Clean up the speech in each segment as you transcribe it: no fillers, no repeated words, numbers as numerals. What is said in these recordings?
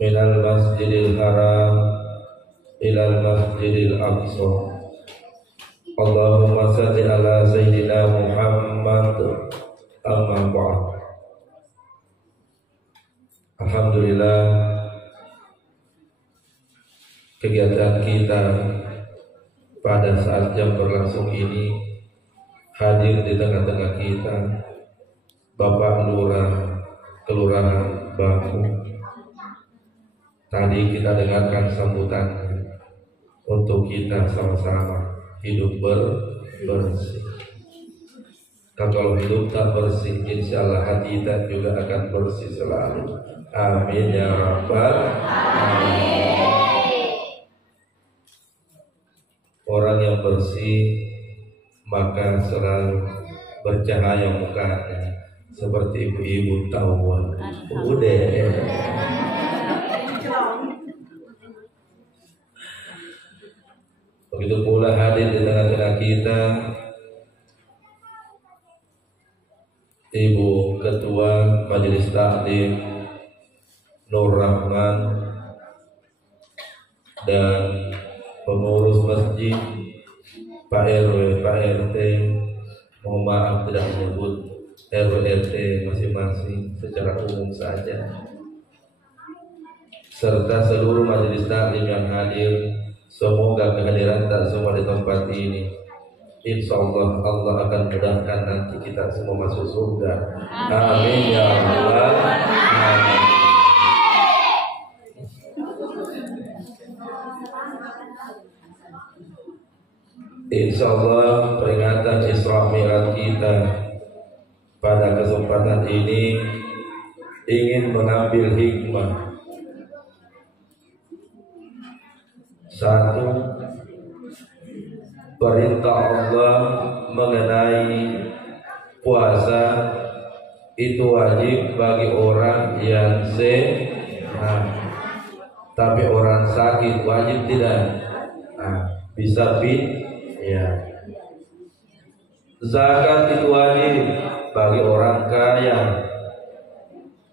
minal masjidil haram ilal masjidil aqsa. Allahumma salli ala sayyidina Muhammad. Amma ba'd. Alhamdulillah, kegiatan kita pada saat jam berlangsung ini hadir di tengah-tengah kita Bapak Lurah Kelurahan Baku. Tadi kita dengarkan sambutannya untuk kita sama-sama hidup bersih. Kalau hidup tak bersih, insya Allah hati kita juga akan bersih selalu. Amin ya rabbal alamin. Orang yang bersih maka selalu bercahaya mukanya seperti ibu-ibu tawon. Udah. Begitu pula hadir di tengah-tengah kita Ibu Ketua Majelis Taklim Nur Rahman dan pengurus masjid, Pak RW, Pak RT, mohon maaf tidak menyebut RW RT masing-masing secara umum saja, serta seluruh majelis taklim yang hadir. Semoga kehadiran tak semua di tempat ini, insya Allah Allah akan mudahkan nanti kita semua masuk surga. Amin ya rabbal alamin. Insya Allah peringatan Isra Mi'raj kita pada kesempatan ini ingin mengambil hikmah. Satu, perintah Allah mengenai puasa itu wajib bagi orang yang sehat, tapi orang sakit wajib tidak. Bisa ya. Zakat itu wajib bagi orang kaya,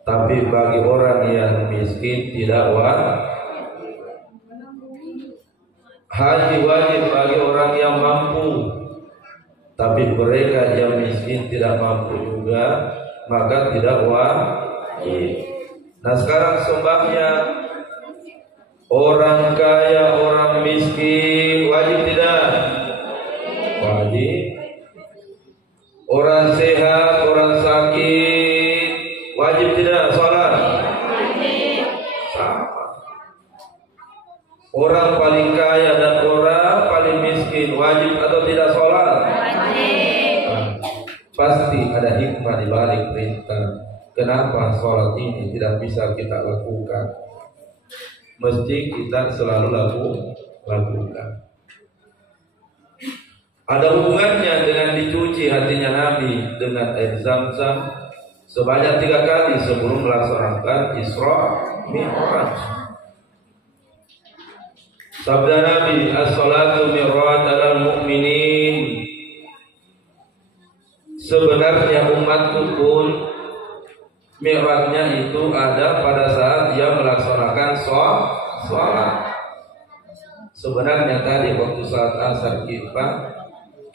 tapi bagi orang yang miskin tidak wajib. Haji wajib bagi orang yang mampu, tapi mereka yang miskin tidak mampu juga, maka tidak wajib. Nah sekarang sembahnya orang kaya, orang miskin wajib tidak? Wajib. Orang sehat, orang sakit wajib tidak sholat? Wajib. Sama. Orang paling kaya dan orang paling miskin wajib atau tidak sholat? Wajib. Pasti ada hikmah di balik perintah. Kenapa sholat ini tidak bisa kita lakukan? Mesti kita selalu lakukan. Ada hubungannya dengan dicuci hatinya Nabi dengan air Zam-Zam sebanyak 3 kali sebelum melaksanakan Isra Mi'raj. Sabda Nabi, as-salatu mi'raj alal mu'minin. Sebenarnya umatku pun mi'rajnya itu ada pada saat dia melaksanakan sholat. Sebenarnya tadi waktu saat asar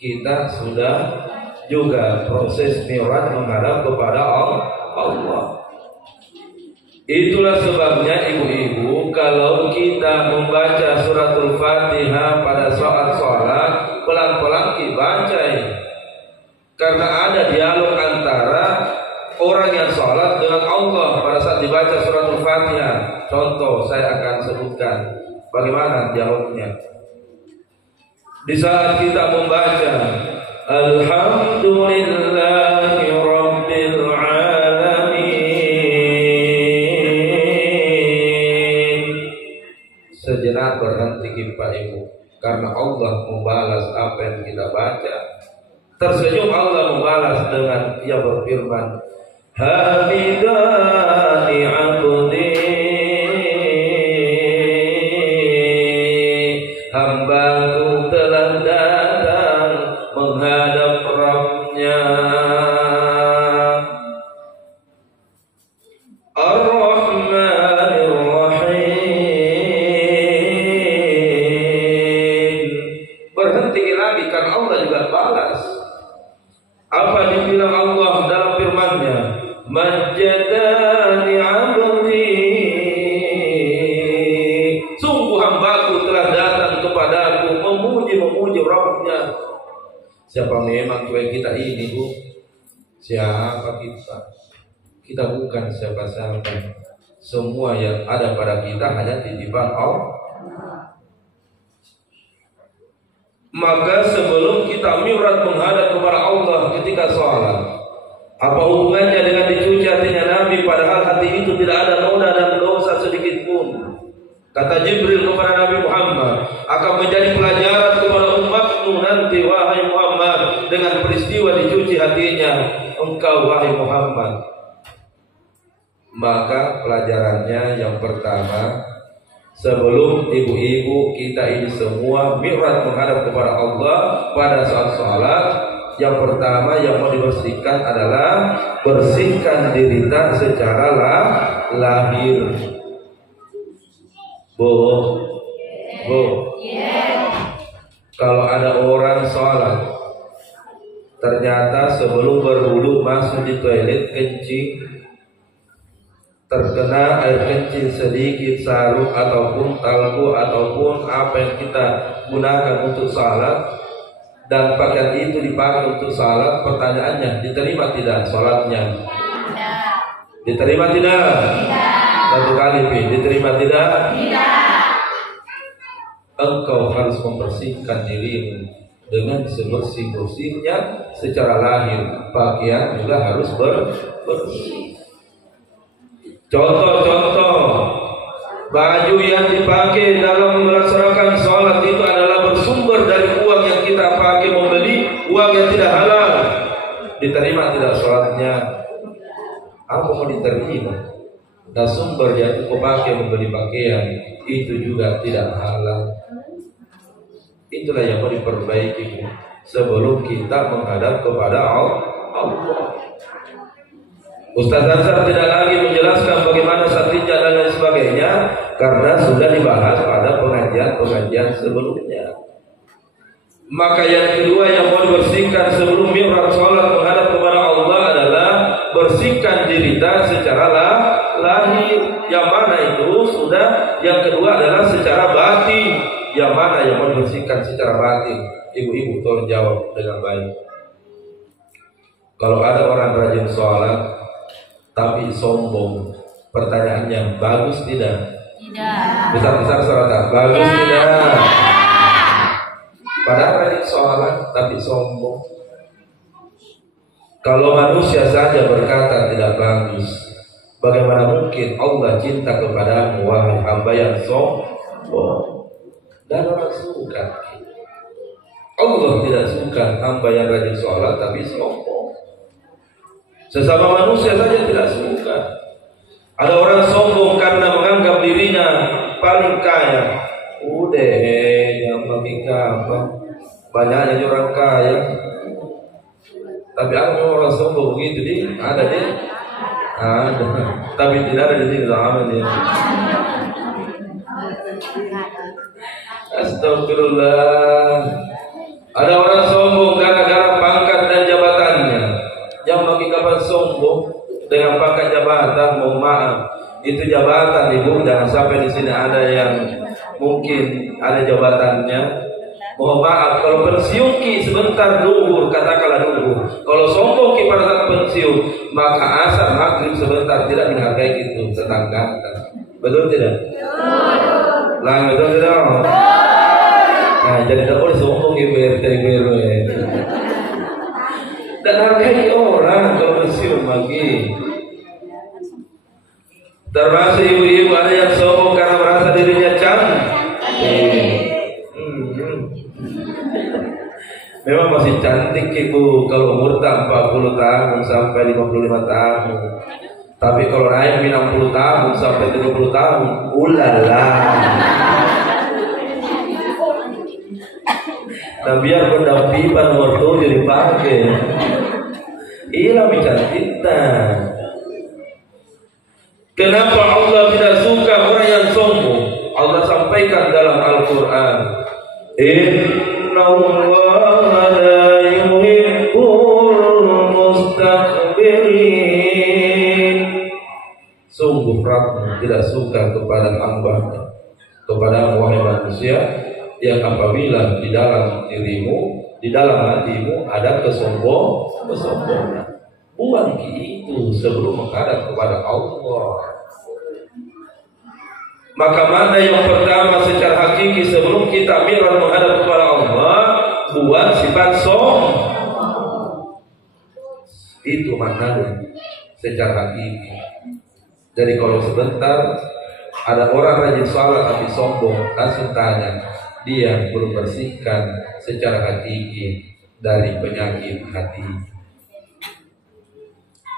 kita sudah juga proses mi'raj menghadap kepada Allah. Itulah sebabnya ibu-ibu, kalau kita membaca suratul Fatihah pada saat sholat, pelan-pelan dibaca, karena ada dialog antara orang yang sholat dengan Allah pada saat dibaca suratul Fatihah. Contoh saya akan sebutkan bagaimana dialognya. Di saat kita membaca Alhamdulillahi Rabbil Alamin, sejenak berhenti kita ibu, karena Allah membalas apa yang kita baca. Tersenyum Allah membalas dengan ia berfirman, Hamidani abdi, hambaku telah datang menghadap Rabbnya. Ar-Rahmanir Rahim, siapa memang kue kita ini, Bu? Siapa kita? Kita bukan siapa-siapa. Semua yang ada pada kita hanya titipan Allah. Maka sebelum kita mi'raj menghadap kepada Allah ketika sholat, apa hubungannya dengan dicuci hatinya Nabi, padahal hati itu tidak ada noda dan dosa sedikit pun. Kata Jibril kepada Nabi Muhammad, akan menjadi pelajaran kepada umatmu nanti, wahai Muhammad, dengan peristiwa dicuci hatinya engkau, wahai Muhammad. Maka pelajarannya yang pertama, sebelum ibu-ibu kita ini semua mi'raj menghadap kepada Allah pada saat sholat, yang pertama yang mau dibersihkan adalah bersihkan diri kita secara lahir. Bu, kalau ada orang sholat, ternyata sebelum berwudu masuk di toilet kencing, terkena air kencing sedikit, sarung ataupun talku ataupun apa yang kita gunakan untuk salat, dan pakaian itu dipakai untuk salat, pertanyaannya, diterima tidak salatnya? Tidak. Diterima tidak? Tidak. Satu kali, diterima tidak? Tidak. Engkau harus membersihkan dirimu dengan sebersih-bersihnya secara lahir. Pakaian juga harus bersih. Contoh-contoh baju yang dipakai dalam melaksanakan sholat itu adalah bersumber dari uang yang kita pakai membeli uang yang tidak halal. Diterima tidak sholatnya? Apa mau diterima? Dan sumber yang kita pakai membeli pakaian itu juga tidak halal. Itulah yang mau diperbaiki sebelum kita menghadap kepada Allah. Ustaz Azhar tidak lagi menjelaskan bagaimana satinja dan lain sebagainya karena sudah dibahas pada pengajian-pengajian sebelumnya. Maka yang kedua yang mau dibersihkan sebelum mi'raj sholat menghadap kepada Allah adalah bersihkan diri kita secara lahir. Yang mana itu sudah. Yang kedua adalah secara batin. Yang mana yang mau dibersihkan secara batin? Ibu-ibu tolong jawab dengan baik. Kalau ada orang rajin sholat tapi sombong, pertanyaannya, bagus tidak? Tidak. Besar-besar suara, bagus tidak? Padahal rajin sholat tapi sombong. Kalau manusia saja berkata tidak bagus, bagaimana mungkin Allah cinta kepadamu, wahai hamba yang sombong? Dan Allah suka. Allah tidak suka hamba yang rajin sholat tapi sombong. Sesama manusia saja tidak suka. Ada orang sombong karena menganggap dirinya paling kaya. Udah, yang bagi apa? Banyaknya orang kaya. Tapi ada orang sombong begitu di, ada deh. Ada. Tapi tidak ada di sini sama dia. Astagfirullah. Ada orang sombong gara-gara pangkat dan jabatannya. Yang bagi kapan sombong dengan pangkat jabatan, mohon maaf, itu jabatan ibu. Jangan sampai di sini ada yang mungkin ada jabatannya. Mohon maaf, kalau pensiun ki sebentar duhur, katakanlah duhur. Kalau sombong ki pada saat pensiun, maka asar maghrib sebentar, tidak menghargai itu tetangga. Betul tidak? Lah betul tidak? Nah, jadi tidak boleh sombong ibu RT RW. Dan hargai orang kalau pensiun lagi. Termasuk ibu-ibu ada yang sombong karena merasa dirinya cantik. Memang masih cantik ibu kalau umur 40 tahun sampai 55 tahun. Tapi kalau naik 60 tahun sampai 70 tahun, ulala. Nah biar pendampingan nomor 7 dipakai. Iya bicara kita. Kenapa Allah tidak suka orang yang sombong? Allah sampaikan dalam Al-Quran, Inna Allah la yuhibbul mustakbirin. Sungguh Rabb tidak suka kepada hamba-Nya, kepada wahai manusia, yang apabila di dalam dirimu Di dalam hatimu ada kesombongan. Buang itu sebelum menghadap kepada Allah. Maka mana yang pertama secara hakiki sebelum kita mirar menghadap kepada Allah, buang sifat sombong. Itu maknanya secara hakiki. Jadi kalau sebentar ada orang rajin salat tapi sombong, langsung tanya, dia belum bersihkan secara hakiki dari penyakit hati.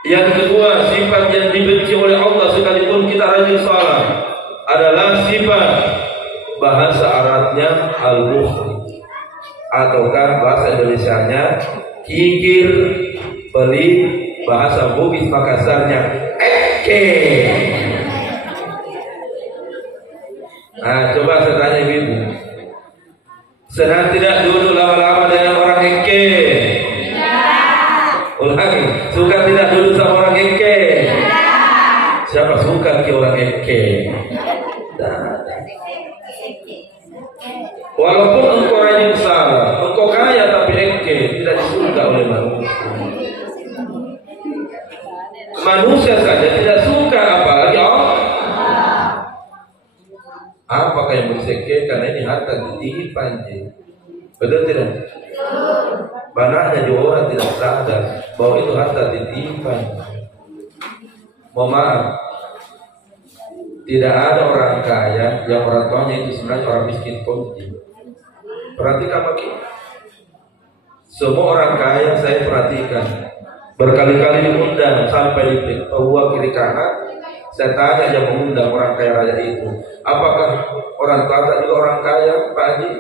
Yang kedua, sifat yang dibenci oleh Allah sekalipun kita rajin salat adalah sifat bahasa Arabnya al-bukhl, ataukah bahasa Indonesianya kikir, pelit, bahasa Bugis Makassarnya eke. Nah, coba saya tanya ibu, senang tidak duduk lama-lama dengan orang eke? Ulangi, suka tidak duduk sama orang eke? Siapa suka ke orang eke? Walaupun engkau rajin salat, engkau kaya tapi eke, tidak disuka oleh manusia. Manusia saja tidak suka, apalagi Allah. Apakah yang berseke? Karena ini harta titipan. Betul tidak? Banyaknya juga orang tidak sadar bahwa itu harta titipan. Mohon maaf, tidak ada orang kaya yang orang tuanya itu sebenarnya orang miskin konti. Perhatikan makin. Semua orang kaya saya perhatikan berkali-kali diundang sampai di Papua kiri kanan. Saya tanya yang mengundang orang kaya raya itu, apakah orang tua juga orang kaya, Pak Haji?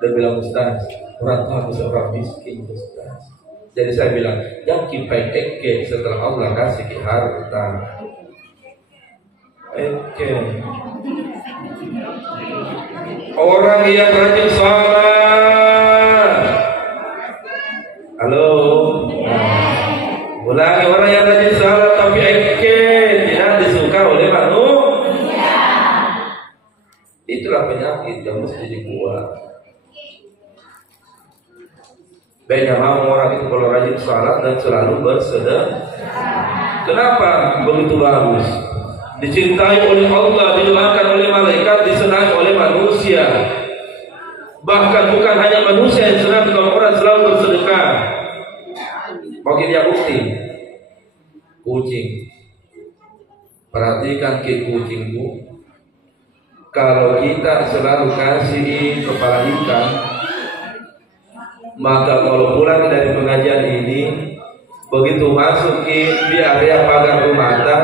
Dia bilang, Ustaz, orang tua bisa orang miskin, Ustaz. Jadi saya bilang, yang kipai eke setelah Allah kasih ke harta. Eke. Orang yang rajin salat. Halo. Ulangi, orang yang rajin salat tapi eke tidak disuka oleh manusia. Itulah penyakit yang mesti dibuat. Banyak orang itu kalau rajin salat dan selalu bersedekah. Kenapa begitu bagus? Dicintai oleh Allah, didoakan oleh malaikat, disenangi oleh manusia. Bahkan bukan hanya manusia yang senang kalau orang selalu bersedekah. Bagi dia bukti, kucing. Perhatikan ke kucingmu. Kalau kita selalu kasih kepala ikan, maka kalau pulang dari pengajian ini, begitu masuk ke di area pagar rumah tangga,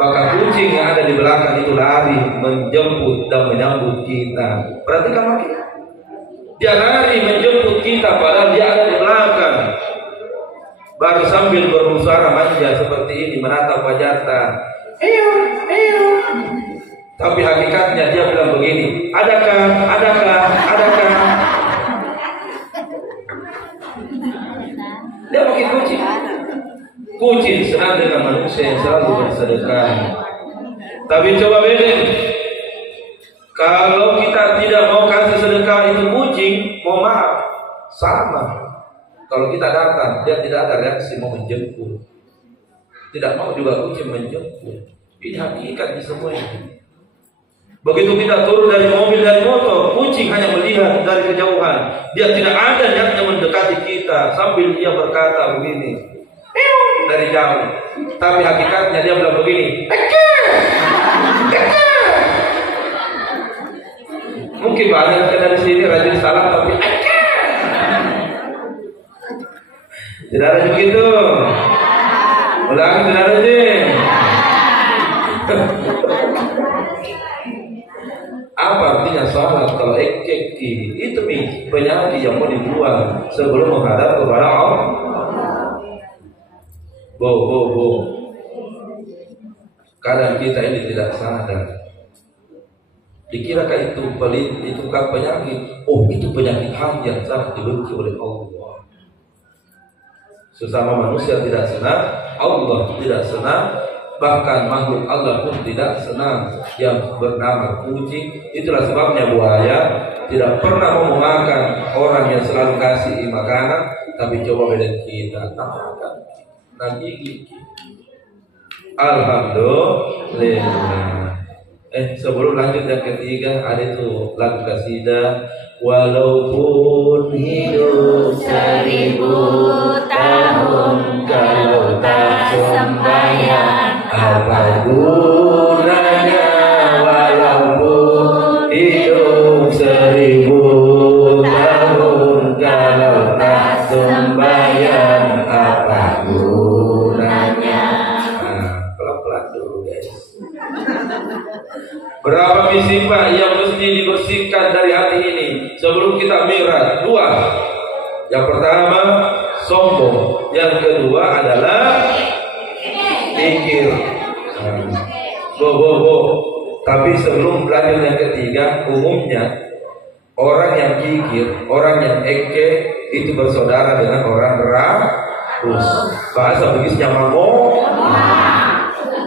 maka kucing yang ada di belakang itu lari menjemput dan menyambut kita. Perhatikan makin. Dia lari menjemput kita padahal dia ada di belakang. Baru sambil berusaha manja seperti ini menatap wajah kita. Tapi hakikatnya dia bilang begini, adakah? Dia makin kucing. Kucing senang dengan manusia yang selalu bersedekah. Tapi coba bedeng, kalau kita tidak mau kasih sedekah itu kucing, mau maaf, sama. Kalau kita datang, dia tidak ada reaksi mau menjemput. Tidak mau juga kucing menjemput. Ini hakikat di semua ini. Begitu kita turun dari mobil, dari motor, kucing hanya melihat dari kejauhan. Dia tidak ada niatnya mendekati kita sambil dia berkata begini, dari jauh. Tapi hakikatnya dia bilang begini, mungkin banyak dari sini rajin salam tapi tidak ada begitu. Ulang, tidak rajin. Apa artinya salat kalau ekeki? Itu penyakit yang mau dibuang sebelum menghadap kepada Allah. Bo. Kadang kita ini tidak sadar. Dikirakan itu pelit, itu kan penyakit. Oh, itu penyakit hati yang sangat dibenci oleh Allah. Sesama manusia tidak senang, Allah tidak senang, bahkan makhluk Allah pun tidak senang, yang bernama kucing. Itulah sebabnya buaya tidak pernah mau memakan orang yang selalu kasih makanan, tapi coba beda kita, makan nanti gigi. Alhamdulillah. Sebelum lanjut yang ketiga, ada tuh lagu kasidah. Walaupun hidup 1000 tahun, kalau tak sembahyang apa gunanya? Walaupun hidup 1000 tahun, kalau tak sembahyang apa gunanya? Pelan-pelan dulu guys. Berapa misi Pak yang mesti dibersihkan dari hati ini sebelum kita mi'raj? 2. Yang pertama sombong, yang kedua adalah pikir. Tapi sebelum belajar yang ketiga, umumnya orang yang kikir, orang yang eke itu bersaudara dengan orang rakus. Bahasa Bugisnya mamo.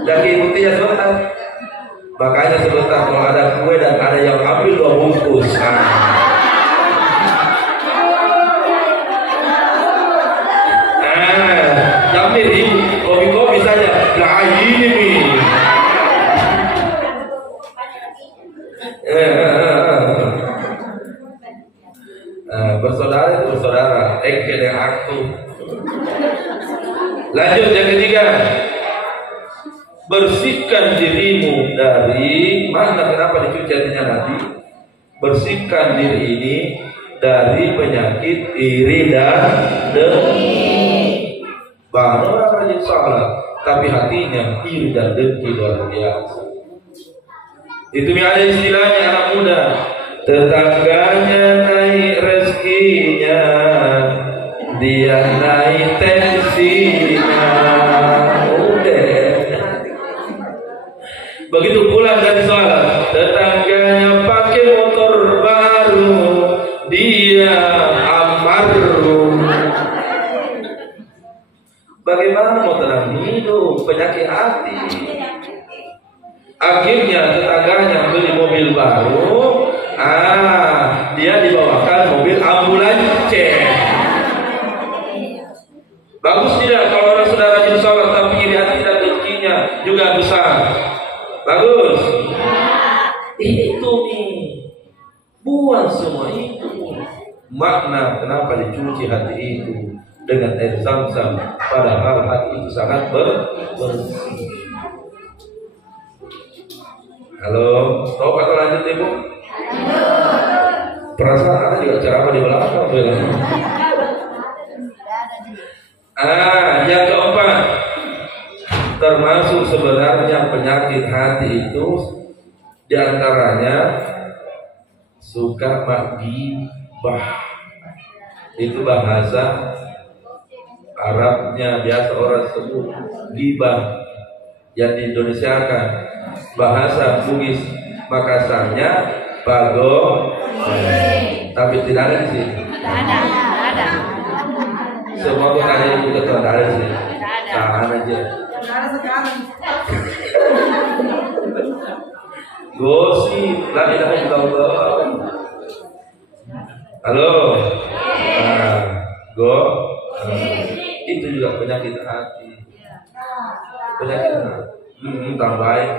Dan ikuti sebentar. Makanya sebentar kalau ada kue dan ada yang ambil 2 bungkus. Jamir ini kopi-kopi saja. Nah ini nih. Bersaudara itu bersaudara. Eke dan aku. Lanjut yang ketiga. Bersihkan dirimu dari mana? Kenapa dicuci hatinya nanti? Bersihkan diri ini dari penyakit iri dan dengki. Bahkan orang rajin salat, tapi hatinya iri dan dengki luar biasa. Itu ada istilahnya anak muda. Tetangganya naik rezekinya, dia naik tensinya. Begitu pulang dari sholat, tetangganya pakai motor baru, dia amaru. Bagaimana mau tenang hidup, penyakit hati? Akhirnya tetangganya beli mobil baru, dia dibawakan mobil ambulans. Bagus tidak kalau orang sudah rajin sholat tapi iri hati dan dengkinya juga besar? Bagus. Itu nih, buang semua itu. Makna kenapa dicuci hati itu dengan air Zam-Zam, padahal hati itu sangat bersih. Halo, tahu kata lanjut ibu? Perasaan juga ceramah di belakang bilang. Yang keempat, termasuk sebenarnya penyakit hati itu diantaranya suka maghibah. Itu bahasa Arabnya biasa orang sebut gibah, yang diindonesiakan bahasa Bugis Makassarnya bago, tapi tidak ada di sini. Ada. Semua pun ada yang bukan ada di sini. Tahan aja. Gosip, la ilaha illallah. Halo. Itu juga penyakit hati. Penyakit hati. Tambahin.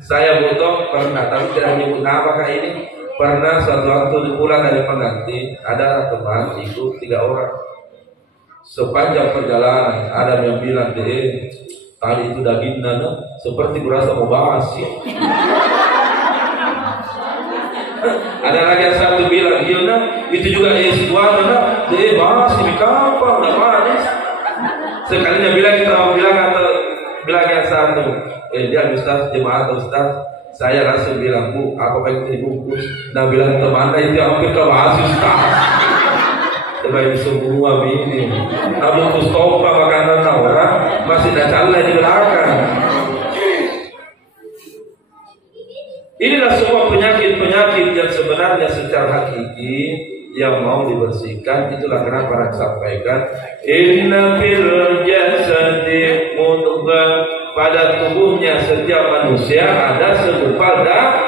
Saya butuh pernah, tapi tidak menyebut nama kali ini. Pernah suatu waktu pulang dari pengantin, ada teman ikut 3 orang. Sepanjang perjalanan ada yang bilang, tadi itu dagingnya seperti berasa mau bahas ya. Ada lagi yang satu bilang, itu juga S2 bahas ini kapan, udah manis. Sekalinya bilang yang satu, dia Ustaz, jemaat Ustaz, saya langsung bilang, Bu, apa yang dibungkus? Nah bilang teman itu hampir ke bahas Ustaz. Terbaik semua ini. Nah bungkus topa makanan orang masih ada calai di belakang. Inilah semua penyakit-penyakit yang sebenarnya secara hakiki yang mau dibersihkan. Itulah kenapa Nabi sampaikan, inna fil jasadi mudghah, pada tubuhnya setiap manusia ada segumpal darah.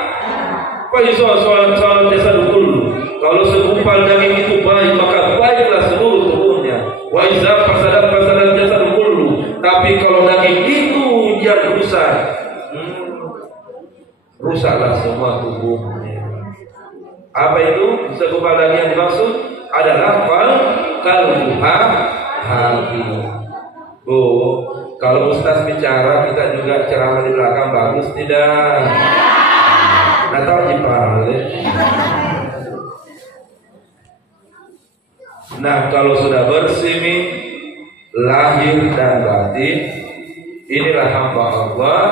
Sholat jasad dulu. Kalau segumpal daging itu baik, maka baiklah seluruh tubuhnya. Wa iza fasadat jasad dulu. Tapi kalau daging itu yang rusak, rusaklah semua tubuhnya. Apa itu segumpal daging yang dimaksud? Adalah qalbuha, hati. Kalau ustaz bicara, kita juga ceramah di belakang, bagus tidak? Nggak tahu dipahami. Nah, kalau sudah bersih lahir dan batin, inilah hamba Allah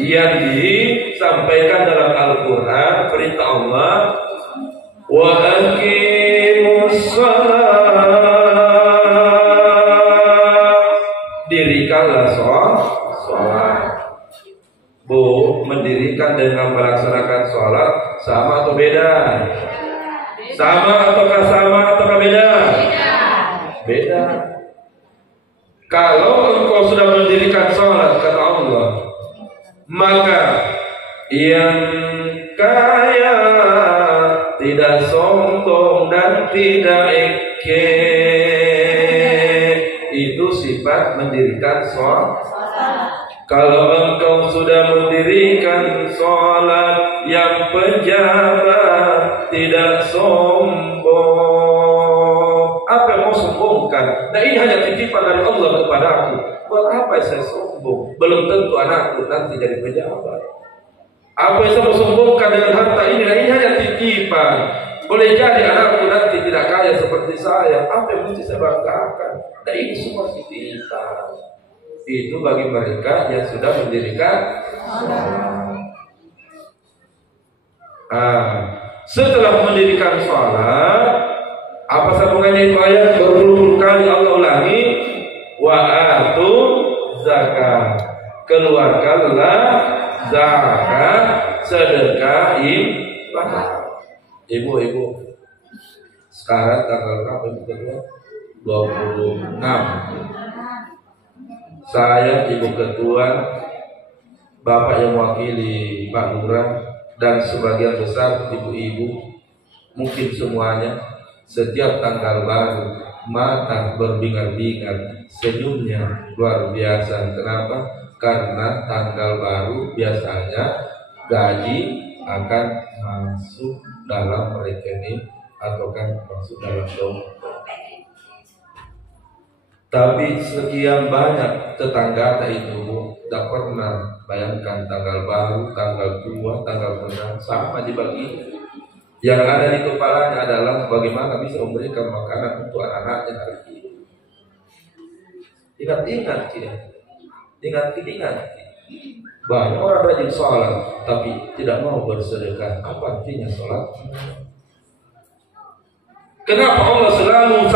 yang disampaikan dalam Al-Quran, perintah Allah, wa aqimus shalah, dirikanlah sholat. Mendirikan dengan melaksanakan sholat sama atau beda? Sama ataukah beda? Beda. Kalau engkau sudah mendirikan sholat, kata Allah, maka yang kaya tidak sombong dan tidak eke. Itu sifat mendirikan sholat. Kalau engkau sudah mendirikan sholat, yang pejabat tidak sombong. Apa yang mau sombongkan? Nah, ini hanya titipan dari Allah kepada aku. Buat apa saya sombong? Belum tentu anakku nanti jadi pejabat. Apa yang saya mau sombongkan dengan harta ini? Nah, ini hanya titipan. Boleh jadi anakku nanti tidak kaya seperti saya. Apa yang mesti saya banggakan? Nah, ini semua titipan. Itu bagi mereka yang sudah mendirikan sholat. Setelah mendirikan sholat, apa sambungannya itu ayat? Berpuluh-puluh kali Allah ulangi, wa atu zakat, keluarkanlah zakat, sedekah, infak. Ibu-ibu, sekarang tanggal berapa itu kedua? 26. Saya ibu ketua, bapak yang mewakili Pak Lurah, dan sebagian besar ibu-ibu, mungkin semuanya, setiap tanggal baru mata berbingar-bingar, senyumnya luar biasa. Kenapa? Karena tanggal baru biasanya gaji akan masuk dalam rekening atau kan masuk dalam dompet. Tapi sekian banyak tetangga itu tidak pernah bayangkan tanggal baru, tanggal tua, tanggal benar sama dibagi. Yang ada di kepalanya adalah bagaimana bisa memberikan makanan untuk anak-anaknya hari ini. Ingat. Banyak orang rajin sholat tapi tidak mau bersedekah. Apa artinya sholat? Kenapa Allah selalu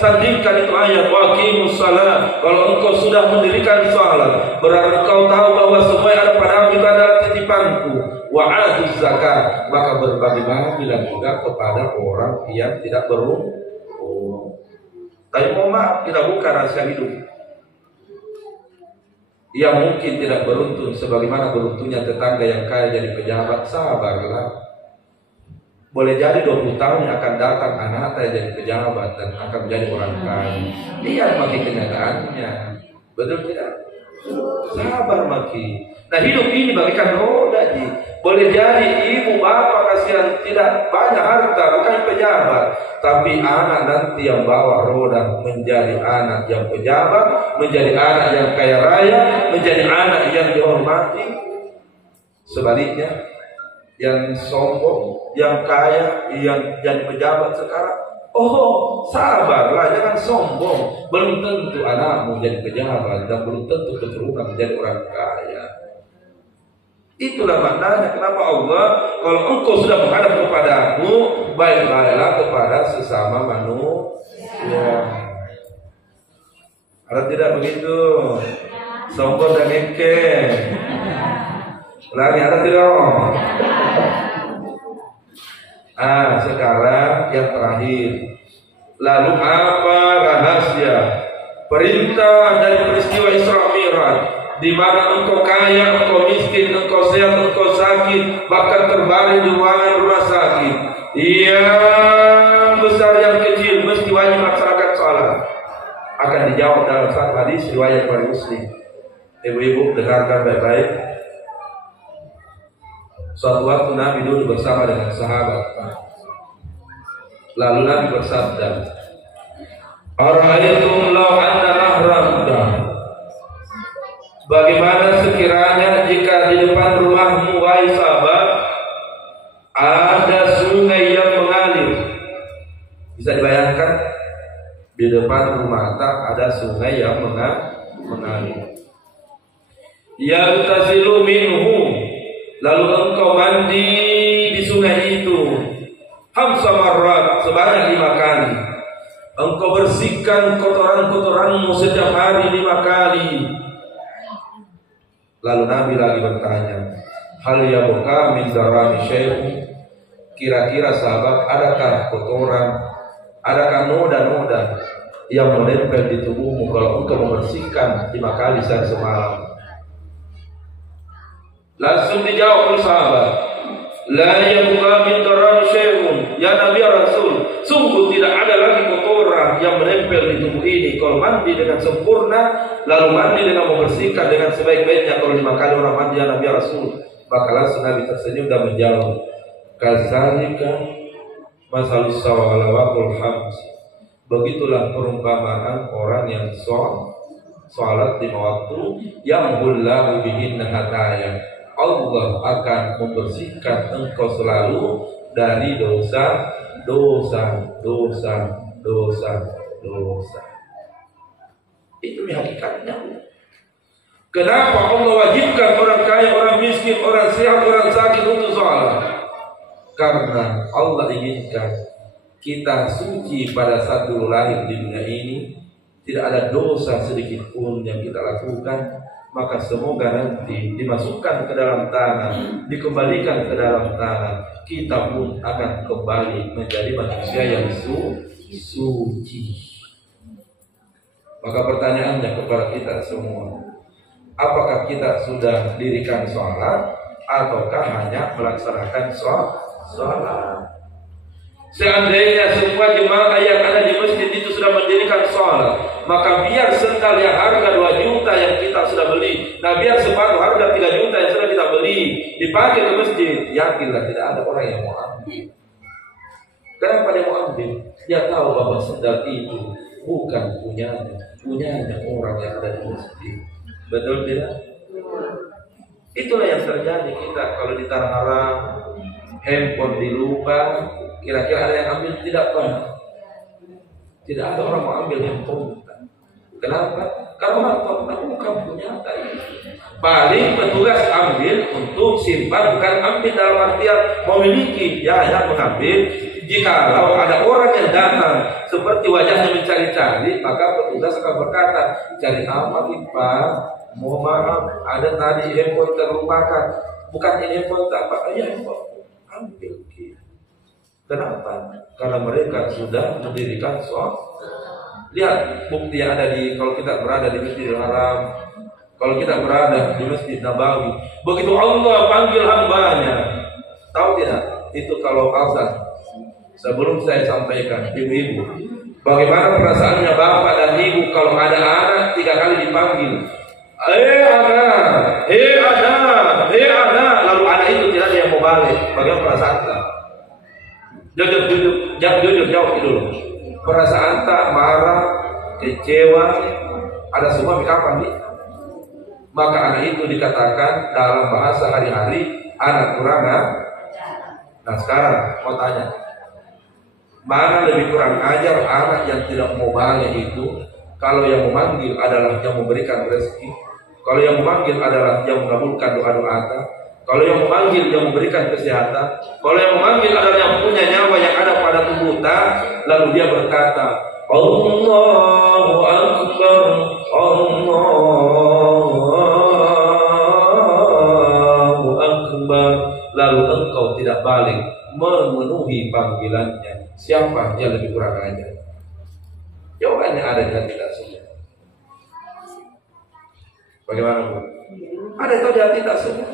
sandingkan itu ayat waqimus shalah? Kalau engkau sudah mendirikan sholat, berarti engkau tahu bahwa semua yang ada padamu itu adalah titipanku. Wa atuz zakat, maka berbagi-bagilah juga kepada orang yang tidak beruntung. Tapi mohon maaf, kita buka rahasia hidup. Ia mungkin tidak beruntung sebagaimana beruntungnya tetangga yang kaya jadi pejabat. Sabarlah. Boleh jadi 20 tahun yang akan datang anak-anak jadi pejabat dan akan menjadi orang kaya. Lihat makin kenyataannya. Betul tidak? Sabar makin. Nah, hidup ini bagaikan roda. Boleh jadi ibu bapak kasihan tidak banyak harta, bukan pejabat, tapi anak nanti yang bawa roda menjadi anak yang pejabat, menjadi anak yang kaya raya, menjadi anak yang dihormati. Sebaliknya, yang sombong, yang kaya, yang jadi pejabat sekarang, sabarlah, jangan sombong. Belum tentu anakmu jadi pejabat dan belum tentu keturunan menjadi orang kaya. Itulah maknanya kenapa Allah, kalau engkau sudah menghadap kepadamu, baik-baiklah kepada sesama manusia. Kalau tidak begitu, sombong dan eke. Lagi ada tidak? Sekarang yang terakhir. Lalu apa rahasia perintah dari peristiwa Isra Mi'raj, di mana engkau kaya, engkau miskin, engkau sehat, engkau sakit, bahkan terbaring di ruangan rumah sakit, yang besar yang kecil, mesti wajib melaksanakan sholat. Akan dijawab dalam satu hadis riwayat Bukhari Muslim. Ibu-ibu dengarkan baik-baik. Suatu waktu Nabi duduk bersama dengan sahabat. Lalu Nabi bersabda, "Ara'aytum law anna nahran." Bagaimana sekiranya jika di depan rumahmu, wahai sahabat, ada sungai yang mengalir? Bisa dibayangkan? Di depan rumah ada sungai yang mengalir. Yaghtasilu minhu, lalu engkau mandi di sungai itu. Hamsa marrat, sebanyak 5 kali. Engkau bersihkan kotoran-kotoranmu setiap hari 5 kali. Lalu Nabi lagi bertanya, hal yabuka min darani syai'un? Kira-kira sahabat, adakah kotoran, adakah noda-noda yang menempel di tubuhmu kalau engkau membersihkan 5 kali sehari semalam? Langsung dijawab oleh sahabat, la yabuka min darani syai'un, ya Nabi ya Rasul, sungguh tidak ada lagi kotoran yang menempel di tubuh ini kalau mandi dengan sempurna, lalu mandi dengan membersihkan dengan sebaik-baiknya. Kalau 5 kali orang mandi ya Nabi ya Rasul, maka langsung Nabi tersenyum dan menjawab, kazalika masalus salawatul khams, begitulah perumpamaan orang yang sholat 5 waktu, yang hullahu bihin hataya, Allah akan membersihkan engkau selalu dari dosa. Itu hakikatnya. Kenapa Allah wajibkan orang kaya, orang miskin, orang sehat, orang sakit untuk sholat? Karena Allah inginkan kita suci pada saat dulu lahir di dunia ini, tidak ada dosa sedikit pun yang kita lakukan. Maka semoga nanti dimasukkan ke dalam tanah, dikembalikan ke dalam tanah, kita pun akan kembali menjadi manusia yang suci. Maka pertanyaannya kepada kita semua, apakah kita sudah dirikan sholat ataukah hanya melaksanakan sholat? Seandainya semua jemaah yang ada di masjid itu sudah mendirikan sholat, maka biar sendal yang harga 2 juta yang kita sudah beli, nah biar sepatu harga 3 juta yang sudah kita beli, dipakai ke masjid, yakinlah tidak ada orang yang mau ambil. Kenapa dia mau ambil? Dia tahu bahwa sendal itu bukan punyanya orang yang ada di masjid. Betul tidak? Itulah yang terjadi kita kalau di tanah haram, handphone di lubang, kira-kira ada yang ambil? Tidak pernah. Tidak ada orang mau ambil handphone. Kenapa? Karena orang tahu bukan punya tadi. Paling petugas ambil untuk simpan, bukan ambil dalam artian memiliki. Ya mengambil. Jikalau ada orang yang datang seperti wajahnya mencari-cari, maka petugas akan berkata, cari apa Pak? Mohon maaf, ada tadi handphone terlupakan. Bukan ini handphone tak apa? Ya handphone ambil. Kenapa? Karena mereka sudah mendirikan sholat. Lihat bukti yang ada kalau kita berada di Masjidil Haram, kalau kita berada di Masjid Nabawi, begitu Allah panggil hambanya, tahu tidak? Itu kalau azan. Sebelum saya sampaikan, ibu-ibu, bagaimana perasaannya bapak dan ibu kalau ada anak 3 kali dipanggil, anak, anak, lalu anak itu tidak ada yang mau balik. Bagaimana perasaan kita? Jujur jawab dulu. Perasaan tak marah, kecewa, ada semua kapan nih? Maka anak itu dikatakan dalam bahasa hari-hari anak kurang. Nah sekarang mau tanya, mana lebih kurang ajar anak yang tidak mau balik itu? Kalau yang memanggil adalah yang memberikan rezeki, kalau yang memanggil adalah yang mengabulkan doa-doa, kalau yang memanggil yang memberikan kesehatan, kalau yang memanggil adalah yang punya nyawa yang ada pada tubuh lalu dia berkata, Allahu Akbar, Allahu Akbar, lalu engkau tidak balik, memenuhi panggilannya. Siapa yang lebih kurang ajar? Jawabannya ada dan tidak semua. Bagaimana Bu? Ada atau tidak semua?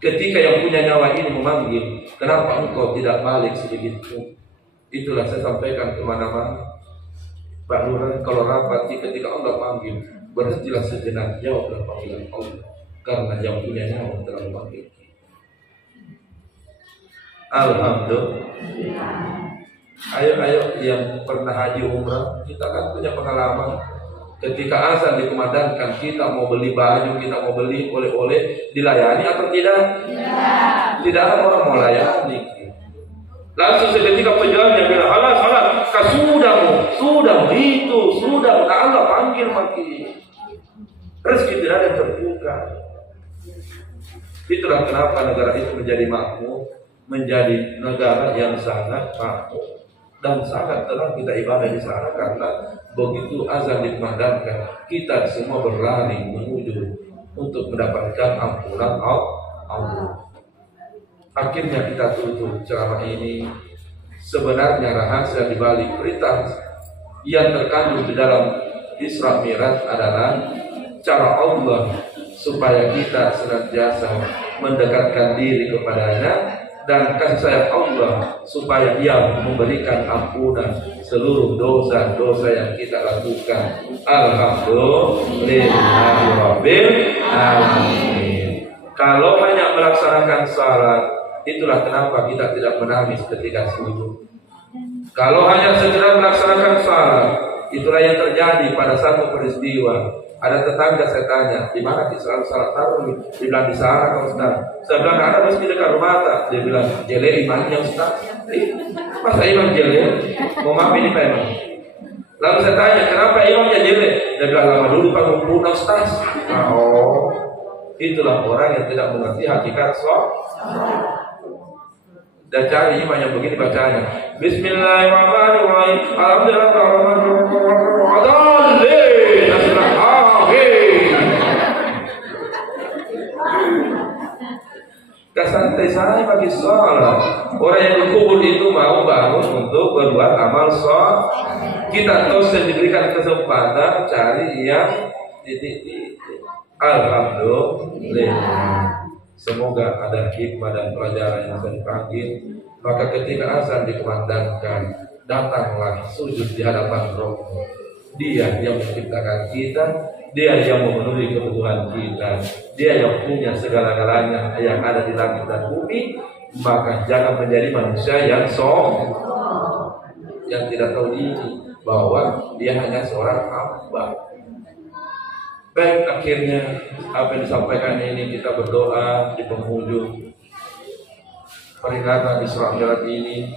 Ketika yang punya nyawa ini memanggil, kenapa engkau tidak balik sedikit pun? Itulah saya sampaikan kemana-mana. Pak Lurah, kalau rapat ketika Allah panggil, berhentilah sejenak, jawablah panggilan Allah. Karena yang punya nyawa telah memanggil. Alhamdulillah. Ayo yang pernah haji umrah, kita kan punya pengalaman. Ketika azan dikumandangkan, kita mau beli baju, kita mau beli oleh-oleh, dilayani atau tidak? Tidak ada orang mau layani. Langsung seketika penjualnya bilang, halas, sudah, nah Allah panggil makin. Rezeki tidak ada yang terbuka. Itulah kenapa negara itu menjadi makmur, menjadi negara yang sangat makmur. Dan sangat telah kita ibadah di sana karena begitu azan dikumandangkan, kita semua berlari menuju untuk mendapatkan ampunan Allah. Akhirnya kita tutup ceramah ini. Sebenarnya rahasia di balik perintah yang terkandung di dalam Isra Mi'raj adalah cara Allah supaya kita senantiasa mendekatkan diri kepadanya, dan kasih sayang Allah supaya Ia memberikan ampunan seluruh dosa-dosa yang kita lakukan. Alhamdulillahirabbil alamin. Kalau hanya melaksanakan salat, itulah kenapa kita tidak menangis ketika sujud. Kalau hanya sekedar melaksanakan salat, itulah yang terjadi pada satu peristiwa. Ada tetangga saya tanya, di mana selalu salat tarawih? Dia bilang di sana kau Ustaz. Saya bilang ada masjid dekat rumah tak? Dia bilang jele imannya Ustaz. Masa imam jele? Mau maafin ini Pak Imam? Lalu saya tanya, kenapa imamnya jele? Dia bilang lama dulu Pak Mumpuna Ustaz. Oh, itulah orang yang tidak mengerti hakikat sholat. Dan cari imam yang begini bacanya, Bismillahirrahmanirrahim. Santai saya bagi sholat. Orang yang dikubur itu mau bangun untuk berbuat amal sholat. Kita terus diberikan kesempatan cari yang titik-titik. Alhamdulillah. Semoga ada hikmah dan pelajaran yang saya dipanggil. Maka ketika azan dikumandangkan, datanglah sujud di hadapan Roh. Dia yang menciptakan kita, Dia yang memenuhi kebutuhan kita, Dia yang punya segala-galanya yang ada di langit dan bumi. Maka jangan menjadi manusia yang sombong, yang tidak tahu diri bahwa dia hanya seorang hamba. Baik, akhirnya apa yang disampaikan ini kita berdoa di penghujung peringatan Isra Mi'raj ini.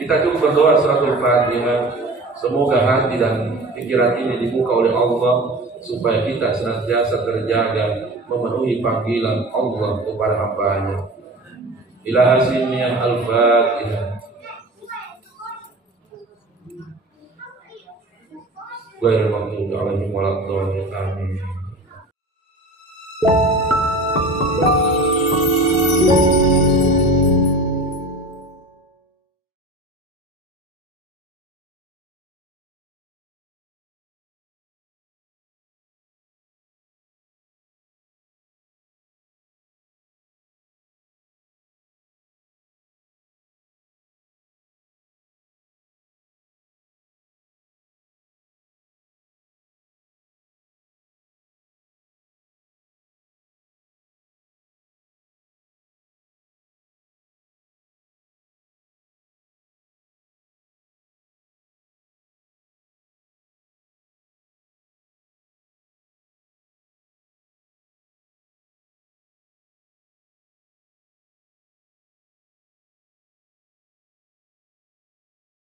Kita cukup berdoa suratul Fatihah. Semoga hati dan pikiran ini dibuka oleh Allah supaya kita senantiasa terjaga memenuhi panggilan Allah kepada hamba-Nya. Ila hasimnya al-Fatihah. Ghairil maghdubi alaihim waladdallin. Amin.